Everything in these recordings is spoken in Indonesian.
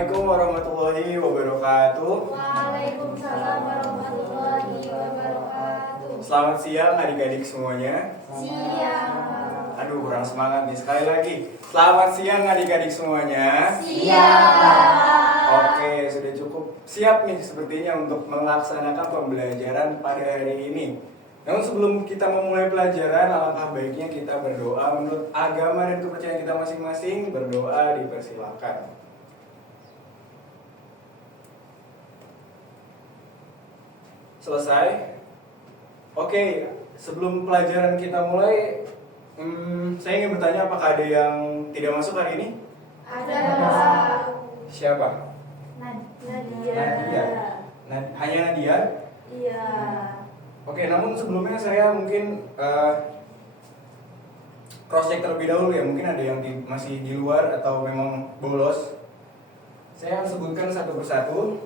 Assalamualaikum warahmatullahi wabarakatuh. Waalaikumsalam warahmatullahi wabarakatuh. Selamat siang adik-adik semuanya. Siang. Aduh, kurang semangat nih. Sekali lagi. Selamat siang adik-adik semuanya. Siang. Oke, sudah cukup siap nih sepertinya untuk melaksanakan pembelajaran pada hari ini. Namun sebelum kita memulai pelajaran, alangkah baiknya kita berdoa menurut agama dan kepercayaan kita masing-masing. Berdoa dipersilakan. Selesai? Oke, sebelum pelajaran kita mulai, saya ingin bertanya apakah ada yang tidak masuk hari ini? Ada Pak. Siapa? Nadia. Hanya Nadia? Iya. Oke, namun sebelumnya saya mungkin cross check terlebih dahulu ya. Mungkin ada yang masih di luar atau memang bolos. Saya akan sebutkan satu persatu.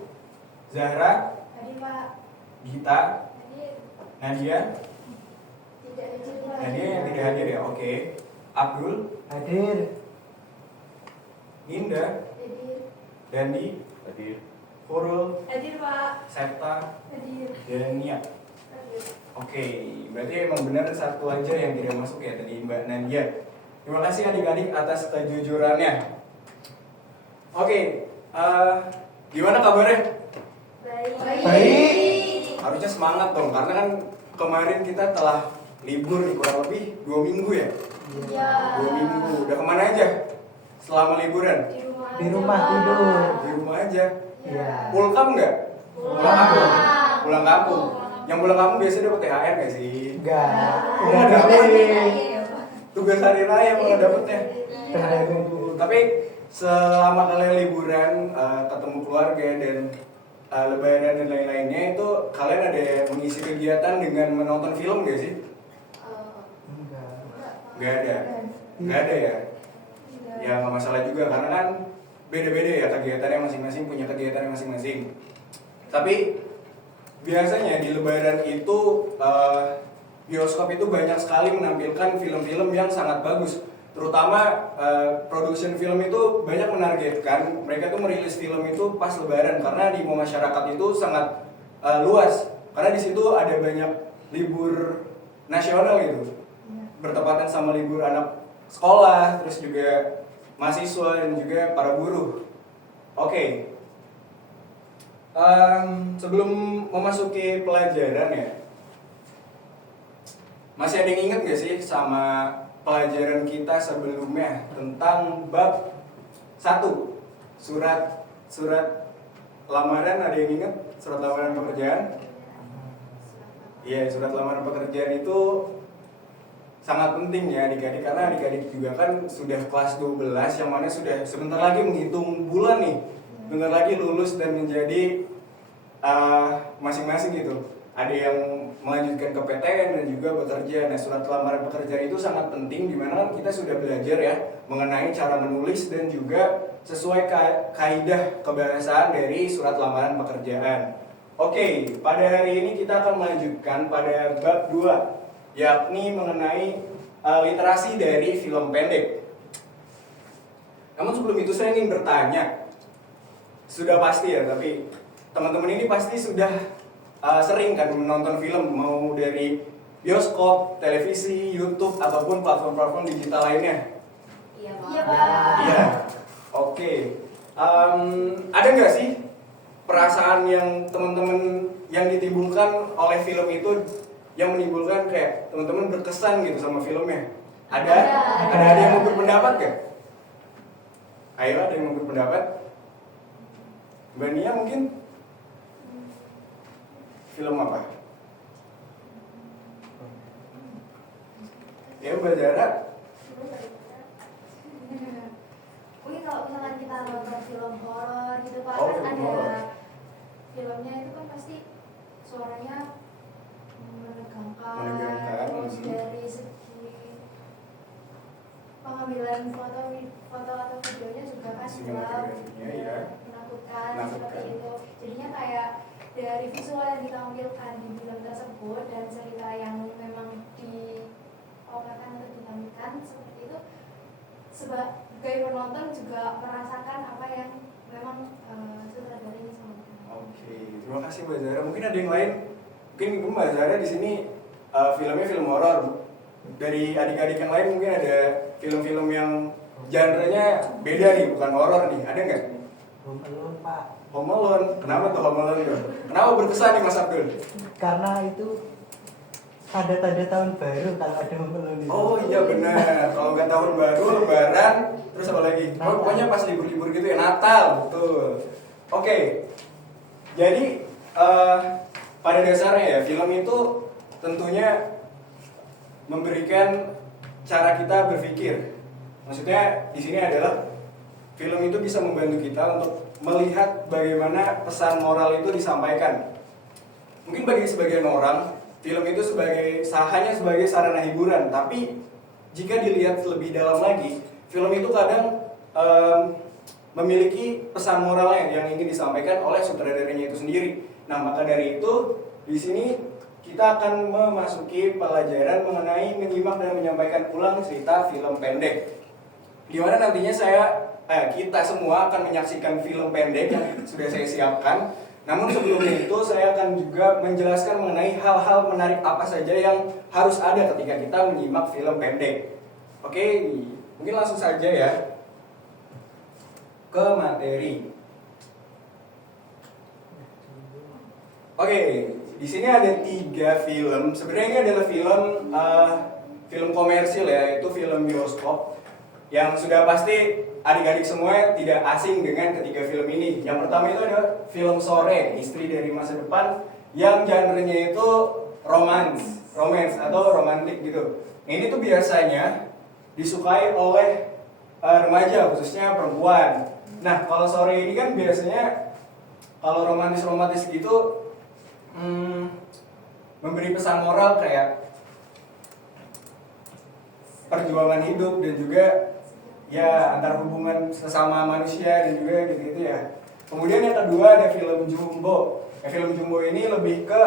Zahra, Tadi Pak. Gita, Tadi Nadia. tidak hadir Pak. Nadia yang tidak hadir ya. Oke. Abdul, Hadir. Ninda, Hadir. Dandi, Hadir. Hurul, Hadir Pak. Septa, Hadir. dan Nia. Hadir. Oke, berarti emang benar satu aja yang tidak masuk ya tadi Mbak Nadia. Terima kasih adik-adik atas kejujurannya. Oke, gimana kabarnya? Baik. Harusnya semangat dong, karena kan kemarin kita telah libur nih kurang lebih 2 minggu ya. Iya. 2 minggu, udah kemana aja selama liburan? Di rumah tidur. Di rumah aja. Iya. Pulkam nggak? Pulang. Pulang kampung. Yang pulang kampung biasanya dapat THR nggak sih? Enggak. Oh, Udah nggak dapet. Tugas hari raya malah dapetnya. Iya. Tapi selama kalian liburan, ketemu keluarga dan lebaran dan lain-lainnya, itu kalian ada mengisi kegiatan dengan menonton film nggak sih? Enggak. Nggak ada. Nggak ada ya? Ya nggak masalah juga karena kan beda-beda ya kegiatannya masing-masing, punya kegiatannya masing-masing. Tapi biasanya di lebaran itu bioskop itu banyak sekali menampilkan film-film yang sangat bagus. Terutama production film itu banyak menargetkan mereka tuh merilis film itu pas lebaran karena di masyarakat itu sangat luas. Karena di situ ada banyak libur nasional gitu. Bertepatan sama libur anak sekolah, terus juga mahasiswa dan juga para buruh. Oke. Sebelum memasuki pelajaran ya, masih ada yang ingat nggak sih sama pelajaran kita sebelumnya tentang bab 1 surat lamaran? Ada yang ingat surat lamaran pekerjaan? Iya, surat lamaran pekerjaan itu sangat penting ya adik-adik, karena adik-adik juga kan sudah kelas 12 yang mana sudah sebentar lagi menghitung bulan nih, bentar lagi lulus dan menjadi masing-masing gitu. Ada yang melanjutkan ke PTN dan juga bekerja. Nah, surat lamaran pekerjaan itu sangat penting, dimana kan kita sudah belajar ya mengenai cara menulis dan juga sesuai kaidah kebahasaan dari surat lamaran pekerjaan. Oke, pada hari ini kita akan melanjutkan pada bab 2, yakni mengenai literasi dari film pendek. Namun sebelum itu saya ingin bertanya, sudah pasti ya, tapi teman-teman ini pasti sudah sering kan menonton film, mau dari bioskop, televisi, YouTube, ataupun platform-platform digital lainnya. Iya Pak. Iya. Oke. Ada nggak sih perasaan yang teman-teman yang ditimbulkan oleh film itu yang menimbulkan kayak teman-teman berkesan gitu sama filmnya? Ada? Ada yang mau berpendapat gak? Ayo, ada yang mau berpendapat? Mbak Nia mungkin? Film apa? Ya, Mbak Zara? Mungkin kalau misalkan kita nonton film horor gitu Pak, Oh, kan film ada horor. filmnya itu kan pasti suaranya menegangkan, Menegangkan, terus dari segi pengambilan foto atau videonya juga kan gelap, Sinematografinya, ya. menakutkan Menakutkan. seperti itu. Jadinya kayak dari visual yang ditampilkan di film tersebut dan cerita yang memang dioperasikan atau ditampilkan seperti itu, sebagai penonton juga merasakan apa yang memang makasih Mbak Zara. Mungkin ada yang lain? Mungkin Mbak Zara di sini filmnya film horor. Dari adik-adik yang lain mungkin ada film-film yang genre-nya beda nih, bukan horor nih. Ada nggak? Home Alone, Pak. Home Alone. Kenapa tuh Home Alone itu? Kenapa berkesan nih Mas Abdul? Karena itu tanda-tanda tahun baru kalau ada Home Alone itu. Oh iya benar. Kalau nggak tahun baru, Lebaran, terus apa lagi? Oh, pokoknya pas libur-libur gitu ya, Natal, betul. Oke. Jadi pada dasarnya ya film itu tentunya memberikan cara kita berpikir. Maksudnya di sini adalah film itu bisa membantu kita untuk melihat bagaimana pesan moral itu disampaikan. Mungkin bagi sebagian orang, film itu hanya sebagai sarana hiburan, tapi jika dilihat lebih dalam lagi, film itu kadang memiliki pesan moralnya yang ingin disampaikan oleh sutradaranya itu sendiri. Nah, maka dari itu di sini kita akan memasuki pelajaran mengenai menyimak dan menyampaikan ulang cerita film pendek. Di mana nantinya kita semua akan menyaksikan film pendek yang sudah saya siapkan. Namun sebelumnya itu saya akan juga menjelaskan mengenai hal-hal menarik apa saja yang harus ada ketika kita menyimak film pendek. Oke, mungkin langsung saja ya ke materi. Oke, di sini ada 3 film. Sebenarnya ini adalah film komersil ya, itu film bioskop yang sudah pasti adik-adik semua tidak asing dengan ketiga film ini. Yang pertama itu adalah film Sore, Istri dari Masa Depan, yang genre-nya itu romance atau romantik gitu. Ini tuh biasanya disukai oleh remaja, khususnya perempuan. Nah, kalau Sore ini kan biasanya kalau romantis gitu memberi pesan moral kayak perjuangan hidup dan juga ya antar hubungan sesama manusia dan juga gitu-gitu ya. Kemudian yang kedua ada film Jumbo. Film Jumbo ini lebih ke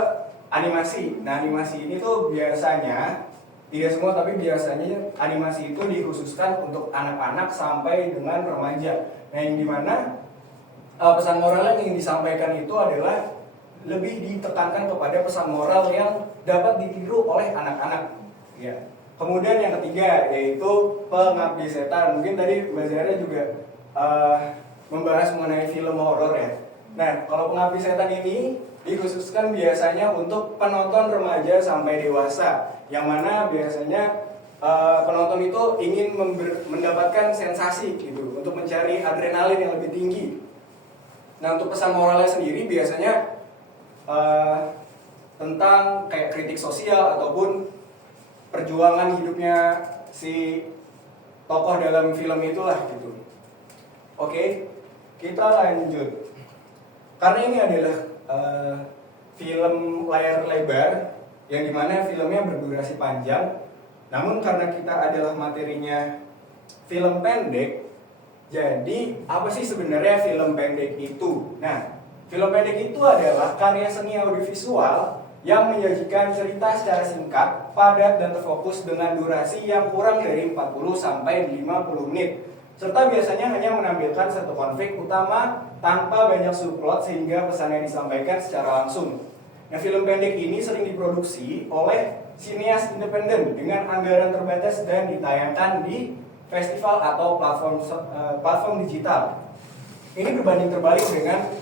animasi. Nah, animasi ini tuh biasanya, tidak semua tapi biasanya animasi itu dikhususkan untuk anak-anak sampai dengan remaja. Nah, yang dimana pesan moral yang ingin disampaikan itu adalah lebih ditekankan kepada pesan moral yang dapat ditiru oleh anak-anak. Ya. Kemudian yang ketiga yaitu Pengabdi Setan. Mungkin tadi Mbak Zara juga membahas mengenai film horor ya. Nah, kalau Pengabdi Setan ini dikhususkan biasanya untuk penonton remaja sampai dewasa, yang mana biasanya penonton itu ingin mendapatkan sensasi gitu, untuk mencari adrenalin yang lebih tinggi. Nah, untuk pesan moralnya sendiri biasanya tentang kayak kritik sosial ataupun perjuangan hidupnya si tokoh dalam film itulah gitu. Oke, kita lanjut. Karena ini adalah film layar lebar yang dimana filmnya berdurasi panjang, namun karena kita adalah materinya film pendek, jadi apa sih sebenarnya film pendek itu? Nah, film pendek itu adalah karya seni audiovisual yang menyajikan cerita secara singkat, padat, dan terfokus dengan durasi yang kurang dari 40 sampai 50 menit. Serta biasanya hanya menampilkan satu konflik utama tanpa banyak subplot sehingga pesan yang disampaikan secara langsung. Nah, film pendek ini sering diproduksi oleh sineas independen dengan anggaran terbatas dan ditayangkan di festival atau platform digital. Ini berbanding terbalik dengan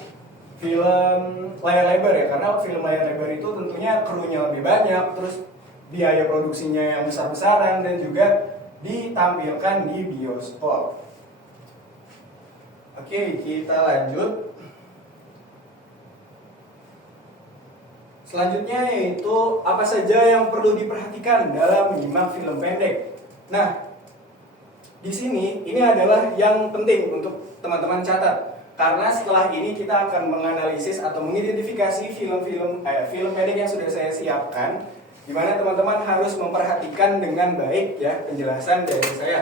film layar lebar ya, karena film layar lebar itu tentunya krunya lebih banyak, terus biaya produksinya yang besar-besaran dan juga ditampilkan di bioskop. Oke, kita lanjut. Selanjutnya yaitu apa saja yang perlu diperhatikan dalam menyimak film pendek. Nah, di sini ini adalah yang penting untuk teman-teman catat. Karena setelah ini kita akan menganalisis atau mengidentifikasi film pendek yang sudah saya siapkan, di mana teman-teman harus memperhatikan dengan baik ya penjelasan dari saya.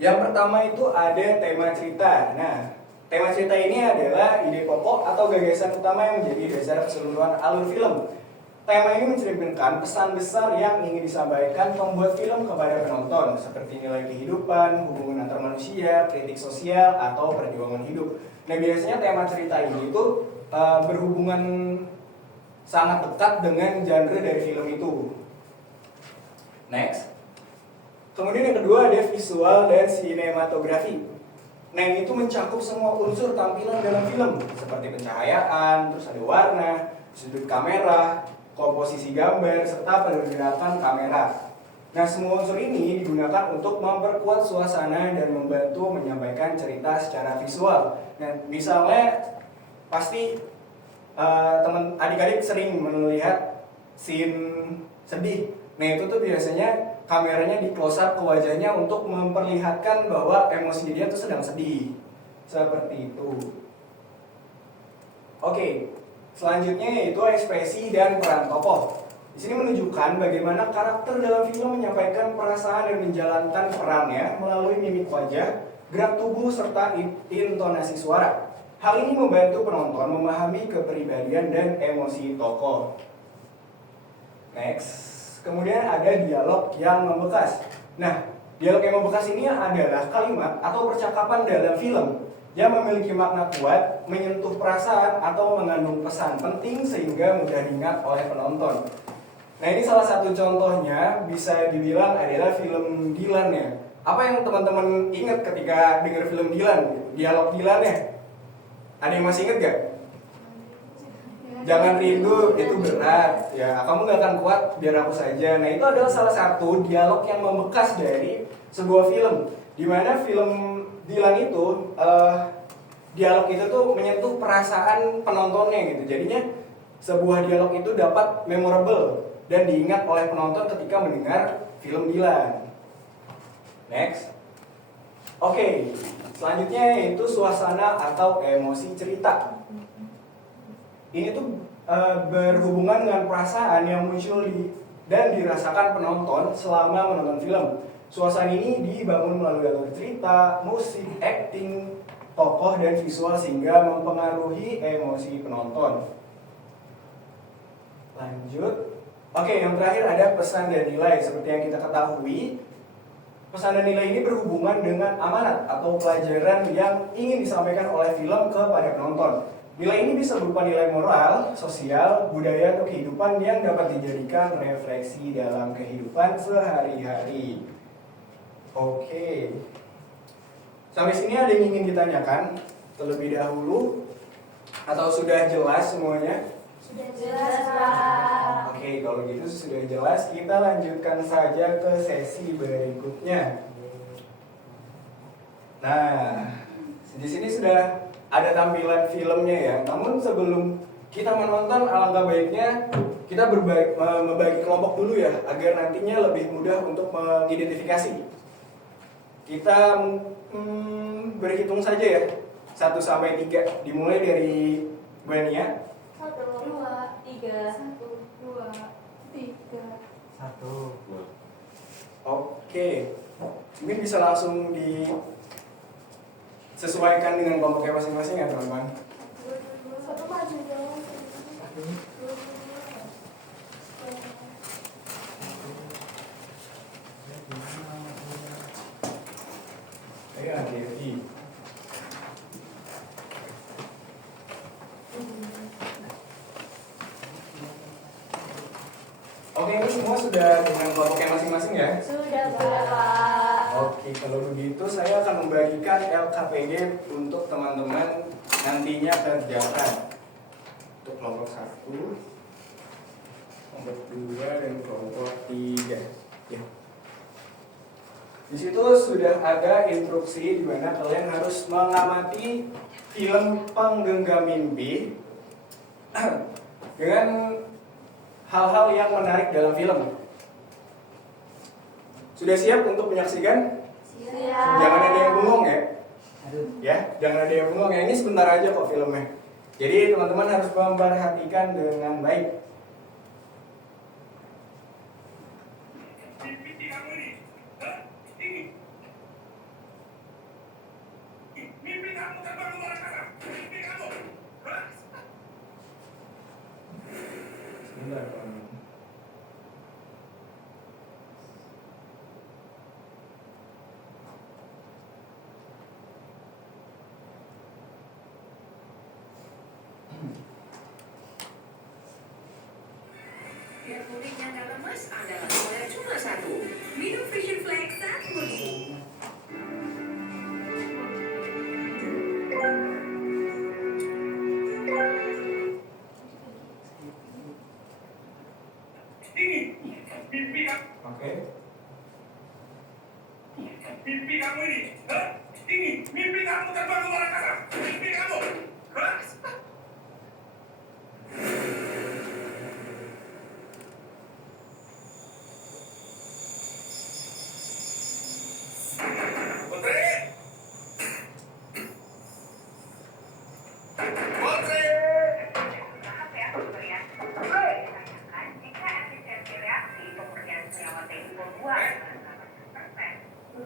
Yang pertama itu ada tema cerita. Nah, tema cerita ini adalah ide pokok atau gagasan utama yang menjadi dasar keseluruhan alur film. tema ini mencerminkan pesan besar yang ingin disampaikan pembuat film kepada penonton, seperti nilai kehidupan, hubungan antar manusia, kritik sosial, atau perjuangan hidup. Nah, biasanya tema cerita ini itu berhubungan sangat dekat dengan genre dari film itu. Next. Kemudian yang kedua ada visual dan sinematografi. Nah, yang itu mencakup semua unsur tampilan dalam film, seperti pencahayaan, terus ada warna, sudut kamera, komposisi gambar, serta pergerakan kamera. Nah, semua unsur ini digunakan untuk memperkuat suasana dan membantu menyampaikan cerita secara visual. Nah, misalnya pasti teman adik-adik sering melihat scene sedih. Nah, itu tuh biasanya kameranya di close up ke wajahnya untuk memperlihatkan bahwa emosi dia tuh sedang sedih. Seperti itu. Oke, selanjutnya yaitu ekspresi dan peran tokoh. Di sini menunjukkan bagaimana karakter dalam film menyampaikan perasaan dan menjalankan perannya melalui mimik wajah, gerak tubuh, serta intonasi suara. Hal ini membantu penonton memahami kepribadian dan emosi tokoh. Next, kemudian ada dialog yang membekas. Nah, dialog yang membekas ini adalah kalimat atau percakapan dalam film yang memiliki makna kuat, menyentuh perasaan, atau mengandung pesan penting sehingga mudah diingat oleh penonton. Nah, ini salah satu contohnya bisa dibilang adalah film Dylan ya. Apa yang teman-teman ingat ketika dengar film Dylan? Dialog Dylan ya? Ada yang masih ingat gak? Jangan rindu, itu berat. Ya, kamu gak akan kuat, biar aku saja. Nah, itu adalah salah satu dialog yang membekas dari sebuah film. Dimana film Dylan itu, dialog itu tuh menyentuh perasaan penontonnya gitu. Jadinya sebuah dialog itu dapat memorable dan diingat oleh penonton ketika mendengar film Dylan. Next. Oke, selanjutnya yaitu suasana atau emosi cerita. Ini tuh berhubungan dengan perasaan yang muncul dan dirasakan penonton selama menonton film. Suasana ini dibangun melalui alur cerita, musik, acting, tokoh, dan visual sehingga mempengaruhi emosi penonton. Lanjut. Oke, yang terakhir ada pesan dan nilai. Seperti yang kita ketahui, pesan dan nilai ini berhubungan dengan amanat atau pelajaran yang ingin disampaikan oleh film kepada penonton. Nilai ini bisa berupa nilai moral, sosial, budaya, atau kehidupan yang dapat dijadikan refleksi dalam kehidupan sehari-hari. Oke. Sampai sini ada yang ingin ditanyakan terlebih dahulu? Atau sudah jelas semuanya? Sudah jelas, Pak. Oke, kalau gitu sudah jelas, kita lanjutkan saja ke sesi berikutnya. Nah, di sini sudah ada tampilan filmnya ya. Namun sebelum kita menonton, alangkah baiknya kita membagi kelompok dulu ya, agar nantinya lebih mudah untuk mengidentifikasi. Kita berhitung saja ya, 1 sampai 3. Dimulai dari Bu Ania. 1, 2, 3, 1, 2, 3. 1. Oke, mungkin bisa langsung disesuaikan dengan kelompoknya masing-masing ya teman-teman. 1 maju dong. Ayo hati-hati. Oke, ini semua sudah dengan kelompoknya masing-masing ya? Sudah, Pak. Oke, kalau begitu saya akan membagikan LKPD untuk teman-teman nantinya kerjakan. Untuk kelompok 1, kelompok 2, dan kelompok 3. Ya. Di situ sudah ada instruksi di mana kalian harus mengamati film Penggenggam Mimpi dengan hal-hal yang menarik dalam film. Sudah siap untuk menyaksikan? Siap. Jangan ada yang bengong ya. Aduh. Ya, jangan ada yang bengong ya. Ini sebentar aja kok filmnya. Jadi teman-teman harus memperhatikan dengan baik. Sebentar, teman-teman. Anda lemas, Anda langsung bayar cuma satu. Minum Vision Flex saat mudik. Oke. Mimpi kamu ini, hah? Ini mimpi kamu terbang ke luar angkasa. Mimpi kamu, hah? Putri, Putri. Maaf ya, Dokter ya. Ditanyakan jika efisiensi reaksi pemurnian senyawa TiO2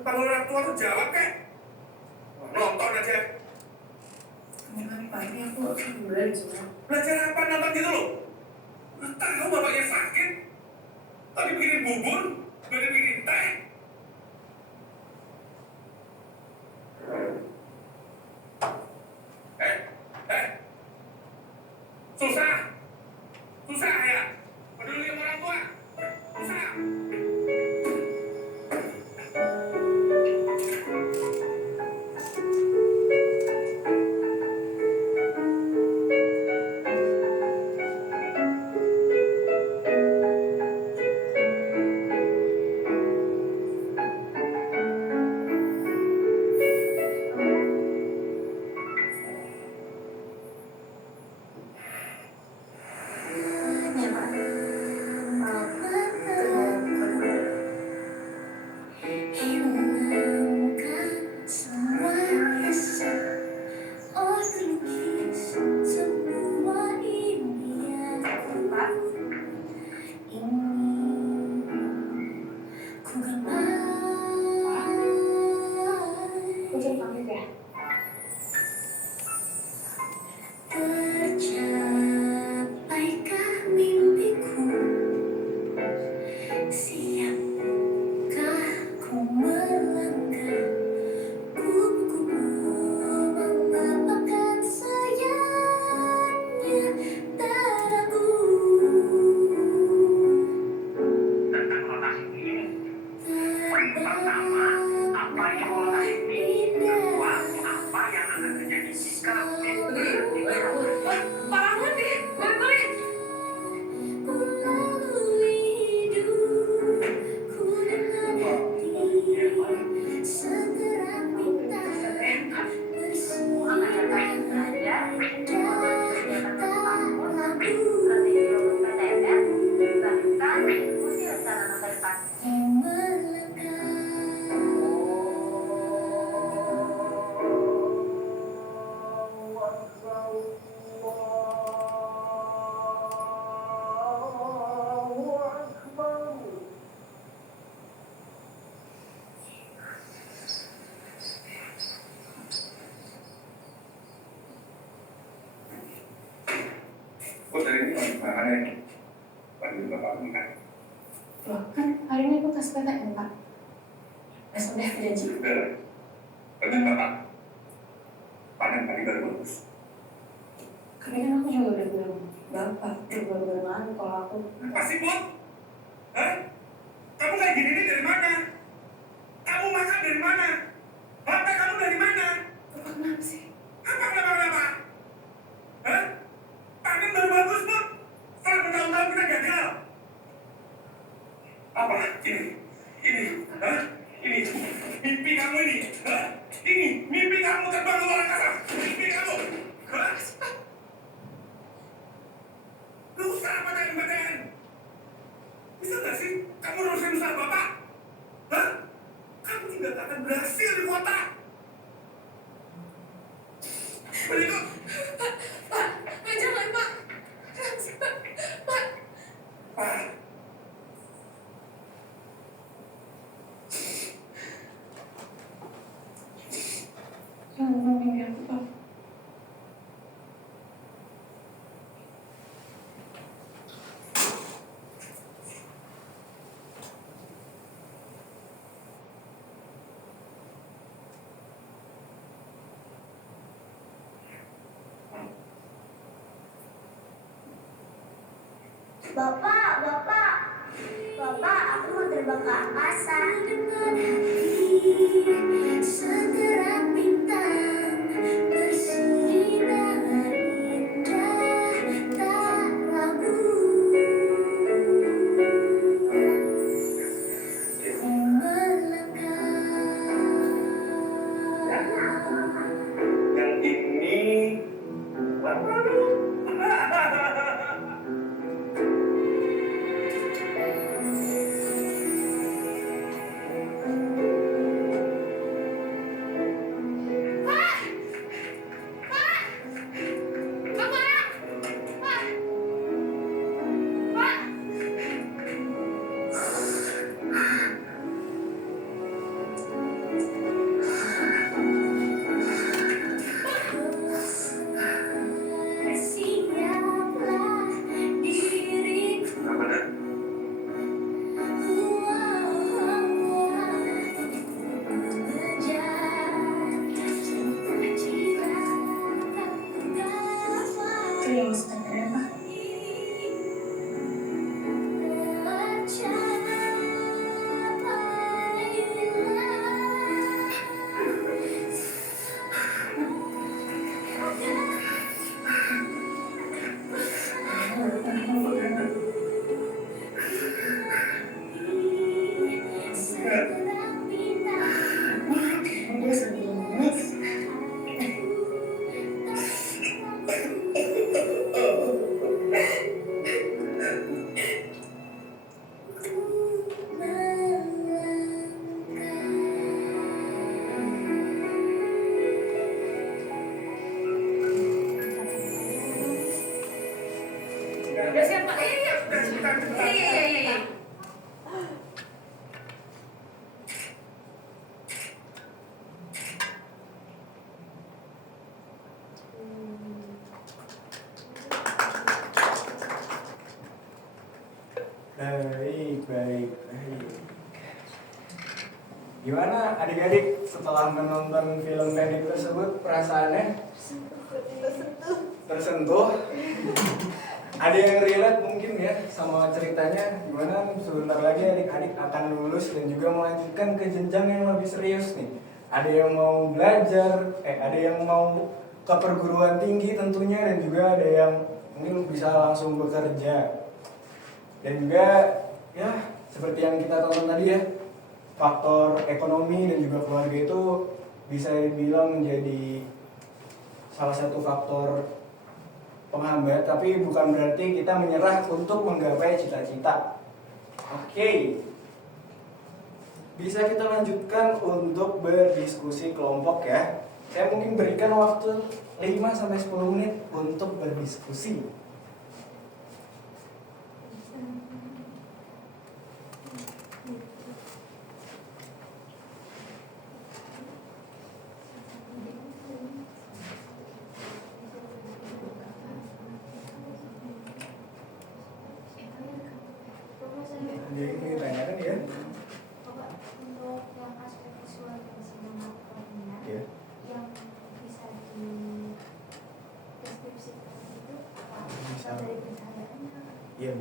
Panggil orang tua tuh jawab kek. Nonton aja. Pak, ini aku kembali semua. Belajar apa nonton gitu loh? Nggak tahu bapaknya sakit. Tadi bikinin bubur, tadi bikinin teh. Susah. Susah ya. Peduli sama orang tua. Susah. Hilangkan semua rasa, oh terlukis semua impianku. Ingin ku gapai. Hujan pamit ya? Tercapaikah mimpiku? Siapkah ku melangkah kupu-kupu mengapakah sayapnya tak ragu. Tentang rotasi ini. Terbang Apa itu rotasi ini? indah. Apa yang akan terjadi jika Parahan deh, balik-balik. Ku lalui hidupku dengan hati segera minta bersinar indah tak ragu. Putri ini mana ini? Panggil bapak bukan. Loh, kan hari ini aku tes PTN, Pak. Besok deh janji. Sudah lah. Panggil bapak. Panen tadi baru bagus. Karena kan aku juga udah bilang, Bapak, bener-bener kalau aku Apa sih, Put? Hah? Kamu kayak gini nih dari mana? Kamu makan dari mana? Bapak kamu dari mana? Bapak kenapa sih? Apa? Hah? Panen baru bagus, Put. Setelah bertahun-tahun kita gagal. Apa? Ini. Hah? Ini. Mimpi kamu ini. Hah? Ini. Mimpi kamu terbang ke luar angkasa. Mimpi kamu. Hah? Lu usaha PTN. Bisa nggak sih kamu urusin usaha bapak? Hah? Kamu tidak akan berhasil di kota. Berikut. Pak, jangan, Pak. Pak. Pak. Jangan ngomongin aku, Pak. Bapak, Bapak, aku mau terbang ke angkasa. Dengan hati segerap bintang bersinar indah tak ragu. Ku melangkah. Yang ini waduh. Bersiaplah diriku. Apa dah? Udah siap, Pak. Iya. Iya. Baik. Gimana adik-adik setelah menonton film pendek tersebut perasaannya? Tersentuh? Ada yang relate mungkin ya sama ceritanya? Gimana sebentar lagi adik-adik akan lulus dan juga melanjutkan ke jenjang yang lebih serius nih. Ada yang mau belajar, ada yang mau ke perguruan tinggi tentunya, dan juga ada yang mungkin bisa langsung bekerja. Dan juga ya seperti yang kita tonton tadi ya, faktor ekonomi dan juga keluarga itu bisa dibilang menjadi salah satu faktor penghambat, tapi bukan berarti kita menyerah untuk menggapai cita-cita. Oke. Bisa kita lanjutkan untuk berdiskusi kelompok ya. Saya mungkin berikan waktu 5-10 menit untuk berdiskusi. Ini tanyakan ya. Bapak, untuk yang aspek visual yang sedang lakukannya, Iya. yang bisa di deskripsikan itu apa? Bisa. Apa dari pencahayaannya? Iya,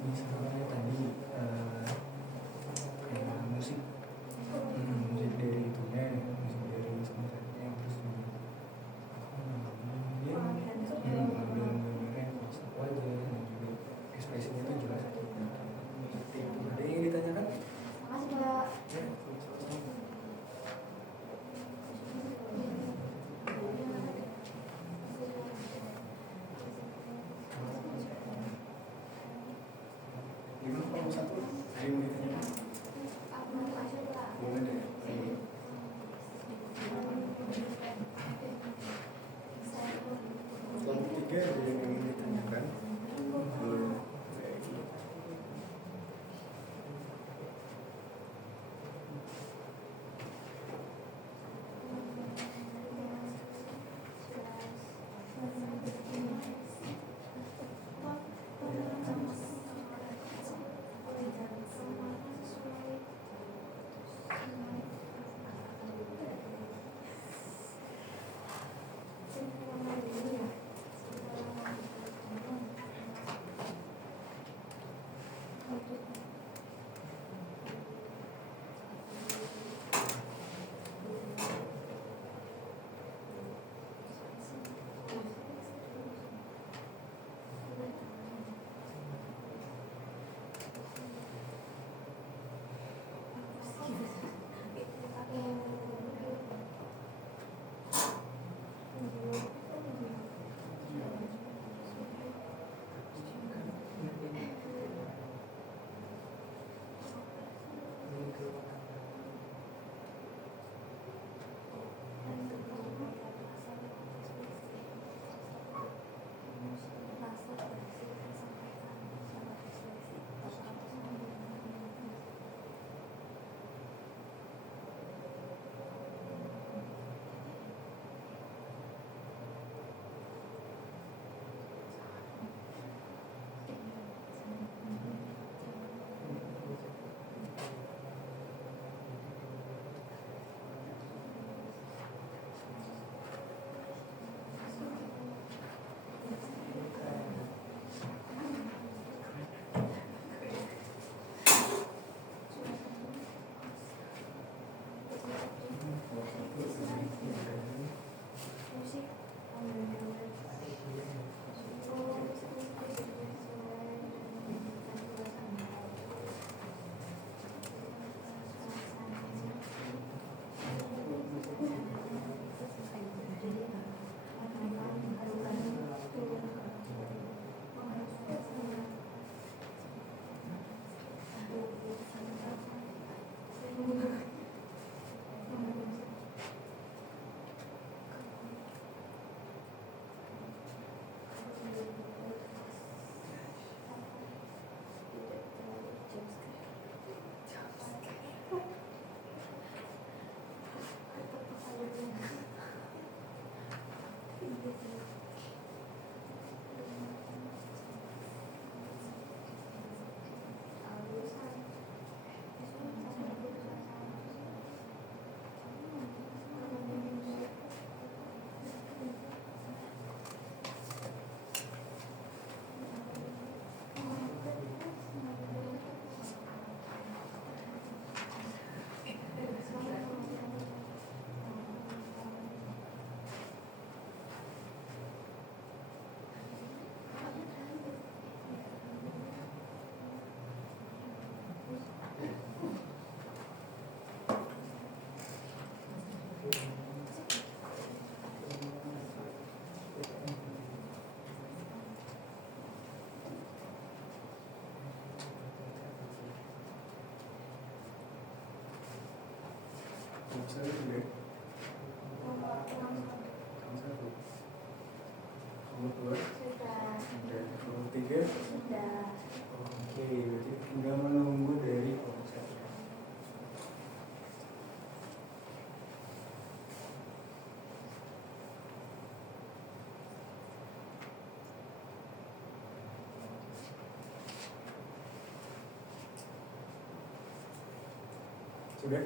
misalnya tadi kayak musik, musik dari itunya, musik dari soundtracknya, terus juga ngambil gambarnya pas wajah dan juga ekspresinya itu jelas. Seperti itu. Ada yang ditanyakan? Makasih, Mbak. Ya, sama-sama. Gimana kalau satu? Ada yang mau ditanyakan? Aku aja, Pak. Belum ada ya? Iya. Kelompok 3 ada yang ingin ditanyakan? Belum. Baik. satu sudah. Kelompok 6 Kelompok satu. Kelompok dua. sudah. Sudah. Kelompok tiga. Sudah. Oke, berarti tinggal menunggu dari kelompok satu. Sudah?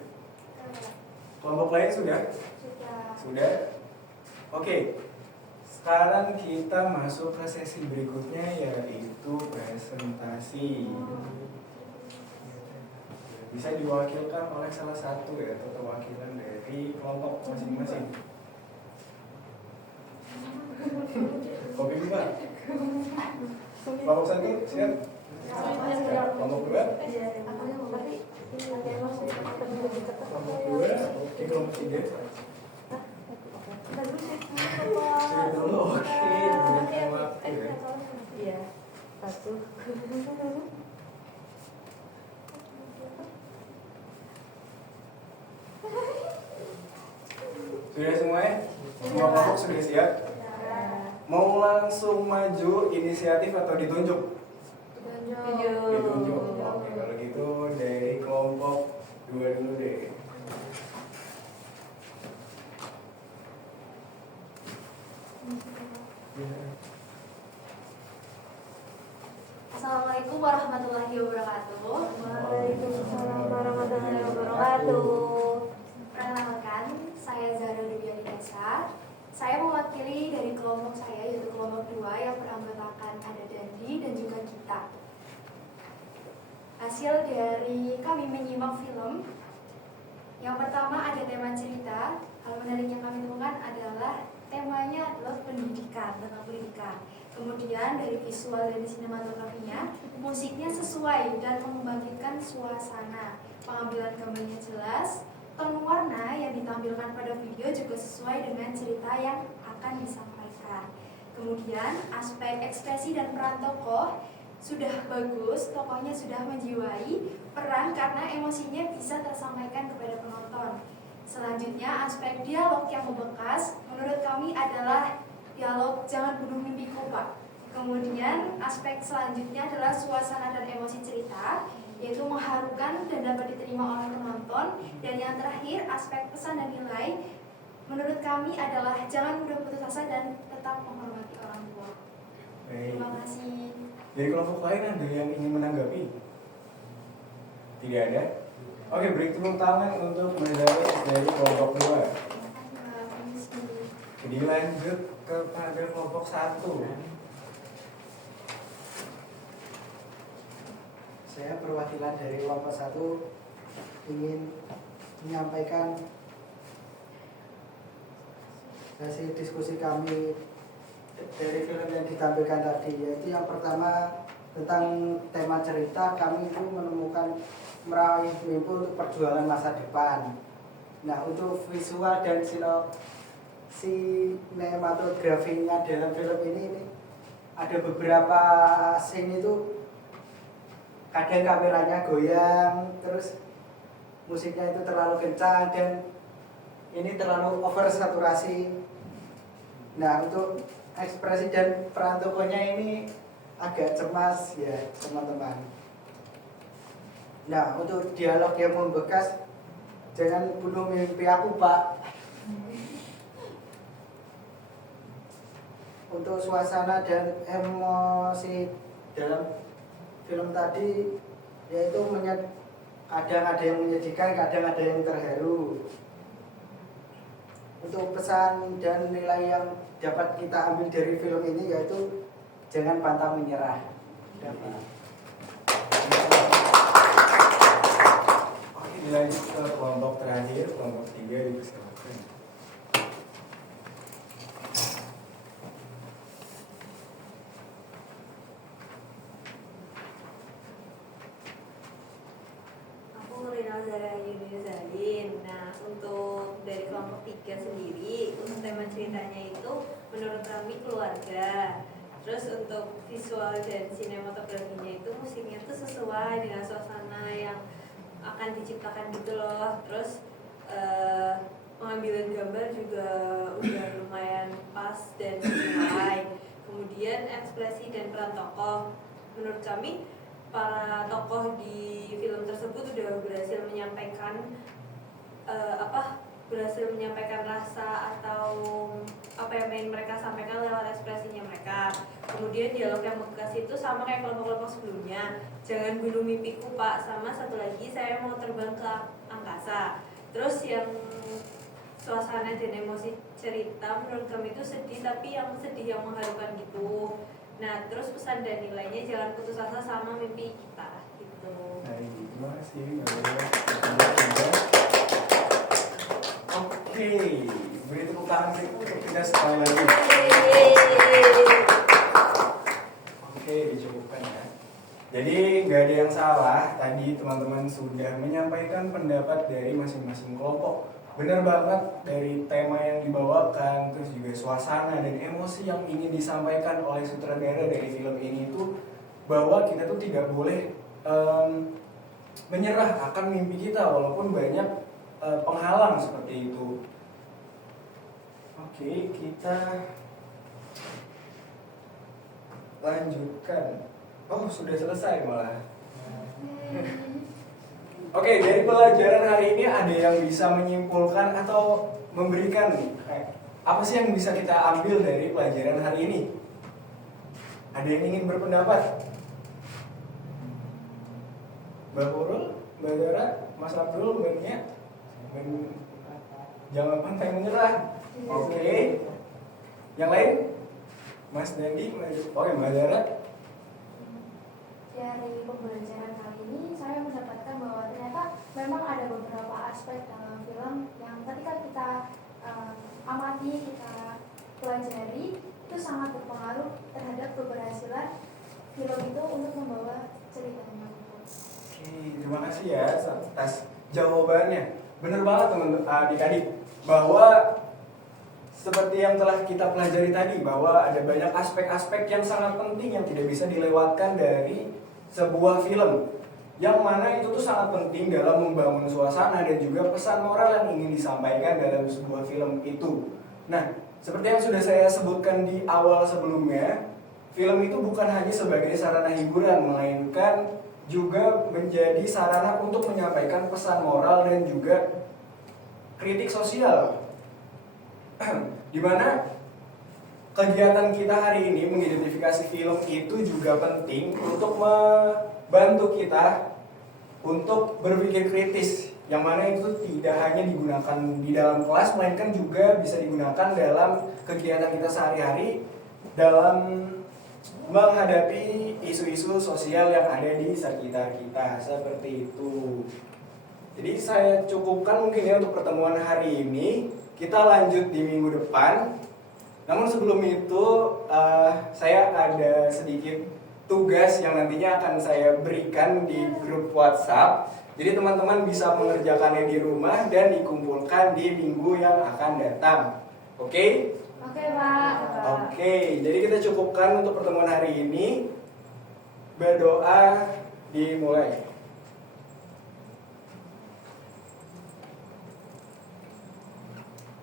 Kelompok lain sudah? Sudah. Sudah? Oke. Sekarang kita masuk ke sesi berikutnya yaitu presentasi. Bisa diwakilkan oleh salah satu ya atau perwakilan dari kelompok masing-masing. Kopi Pak. Kelompok satu siap? Kelompok dua? Kelompok dua? Oke, kelompok tiga? Sudah dulu, oke. Berikan waktu ya. Iya, satu. Sudah semuanya? Semua kelompok sudah siap? Mau langsung maju inisiatif atau ditunjuk? Ditunjuk. Oke, kalau gitu dari kelompok dua dulu deh. Assalamualaikum warahmatullahi wabarakatuh. Waalaikumsalam warahmatullahi wabarakatuh. Perkenalkan, saya Zahra Dubiani Desa. Saya mewakili dari kelompok saya yaitu kelompok 2 yang beranggotakan ada Dandi dan juga Gita. Hasil dari kami menyimak film. Yang pertama ada tema cerita. Hal menarik yang kami temukan adalah temanya adalah pendidikan, tentang pendidikan. Kemudian dari visual dan sinematografinya, musiknya sesuai dan membangkitkan suasana. Pengambilan gambarnya jelas, ton warna yang ditampilkan pada video juga sesuai dengan cerita yang akan disampaikan. Kemudian aspek ekspresi dan peran tokoh sudah bagus, tokohnya sudah menjiwai peran karena emosinya bisa tersampaikan kepada penonton. Selanjutnya aspek dialog yang membekas menurut kami adalah dialog "Jangan Bunuh Mimpiku, Pak". Kemudian aspek selanjutnya adalah suasana dan emosi cerita, yaitu mengharukan dan dapat diterima oleh penonton. Dan yang terakhir aspek pesan dan nilai menurut kami adalah jangan mudah putus asa dan tetap menghormati orang tua. Baik. Terima kasih. Dari kelompok lain ada yang ingin menanggapi? Tidak ada? Oke, beri tepuk tangan untuk medali dari kelompok 2. Terima kasih, Mbak Komisi. Jadi lanjut kepada kelompok 1. Saya perwakilan dari kelompok 1 ingin menyampaikan hasil diskusi kami dari film yang ditampilkan tadi, yaitu yang pertama tentang tema cerita. Kami itu menemukan meraih mimpi untuk perjuangan masa depan. Nah, untuk visual dan sinematografinya dalam film ini ada beberapa scene itu kadang kameranya goyang, terus musiknya itu terlalu kencang dan ini terlalu over saturasi. Nah, untuk ekspresi dan peran tokohnya ini agak cemas ya teman-teman. Nah, untuk dialog yang membekas, jangan bunuh mimpi aku, Pak. Untuk suasana dan emosi dalam film tadi, yaitu kadang ada yang menyedihkan, kadang ada yang terharu. Untuk pesan dan nilai yang dapat kita ambil dari film ini yaitu jangan pantang menyerah. Oke, dilanjut ke kelompok terakhir, kelompok 3 dipersilakan. Aku Rina Zara Yuni Zalin. Nah, untuk dari kelompok 3 sendiri, untuk tema ceritanya itu menurut kami keluarga. Terus untuk visual dan sinematografinya itu musiknya tuh sesuai dengan suasana yang akan diciptakan gitu loh. Terus pengambilan gambar juga udah lumayan pas dan sesuai. Kemudian ekspresi dan peran tokoh, menurut kami para tokoh di film tersebut udah berhasil menyampaikan rasa atau apa yang ingin mereka sampaikan lewat ekspresinya mereka. Kemudian dialog yang membekas itu sama kayak kelompok-kelompok sebelumnya, jangan bunuh mimpiku Pak, sama satu lagi saya mau terbang ke angkasa. Terus yang suasana dan emosi cerita menurut kami itu sedih, tapi yang sedih yang mengharukan gitu. Nah terus pesan dan nilainya jangan putus asa sama mimpi kita gitu. Nah, terima kasih. Oke, beri tepuk tangan untuk kita sekali lagi. Oke, dicukupkan ya. Jadi nggak ada yang salah. Tadi teman-teman sudah menyampaikan pendapat dari masing-masing kelompok. Benar banget dari tema yang dibawakan, terus juga suasana dan emosi yang ingin disampaikan oleh sutradara dari film ini itu bahwa kita tuh tidak boleh menyerah akan mimpi kita walaupun banyak penghalang seperti itu. Oke, kita lanjutkan. Oh, sudah selesai malah. Oke, dari pelajaran hari ini ada yang bisa menyimpulkan atau memberikan apa sih yang bisa kita ambil dari pelajaran hari ini? Ada yang ingin berpendapat? Mbak Hurul, Mbak Zara, Mas Abdul, Mbak Nia? Jangan pantang menyerah. Oke. Yang lain? Mas Dandi, Mbak Zara? Dari pembelajaran kali ini saya mendapatkan bahwa ternyata memang ada beberapa aspek dalam film yang ketika kita amati, kita pelajari, itu sangat berpengaruh terhadap keberhasilan film itu untuk membawa ceritanya. Oke, terima kasih ya atas jawabannya. Bener banget teman-teman adik-adik bahwa seperti yang telah kita pelajari tadi bahwa ada banyak aspek-aspek yang sangat penting yang tidak bisa dilewatkan dari sebuah film, yang mana itu tuh sangat penting dalam membangun suasana dan juga pesan moral yang ingin disampaikan dalam sebuah film itu. Nah, seperti yang sudah saya sebutkan di awal sebelumnya, film itu bukan hanya sebagai sarana hiburan, melainkan juga menjadi sarana untuk menyampaikan pesan moral dan juga kritik sosial. Dimana kegiatan kita hari ini mengidentifikasi film itu juga penting untuk membantu kita untuk berpikir kritis, yang mana itu tidak hanya digunakan di dalam kelas, melainkan juga bisa digunakan dalam kegiatan kita sehari-hari dalam menghadapi isu-isu sosial yang ada di sekitar kita, seperti itu. Jadi saya cukupkan mungkin ya untuk pertemuan hari ini. Kita lanjut di minggu depan. Namun sebelum itu saya ada sedikit tugas yang nantinya akan saya berikan di grup WhatsApp. Jadi teman-teman bisa mengerjakannya di rumah dan dikumpulkan di minggu yang akan datang. Oke? Oke, Pak. Oke, jadi kita cukupkan untuk pertemuan hari ini. Berdoa dimulai.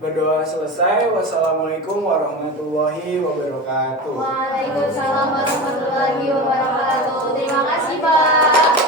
Berdoa selesai. Wassalamualaikum warahmatullahi wabarakatuh. Waalaikumsalam warahmatullahi wabarakatuh. Terima kasih, Pak.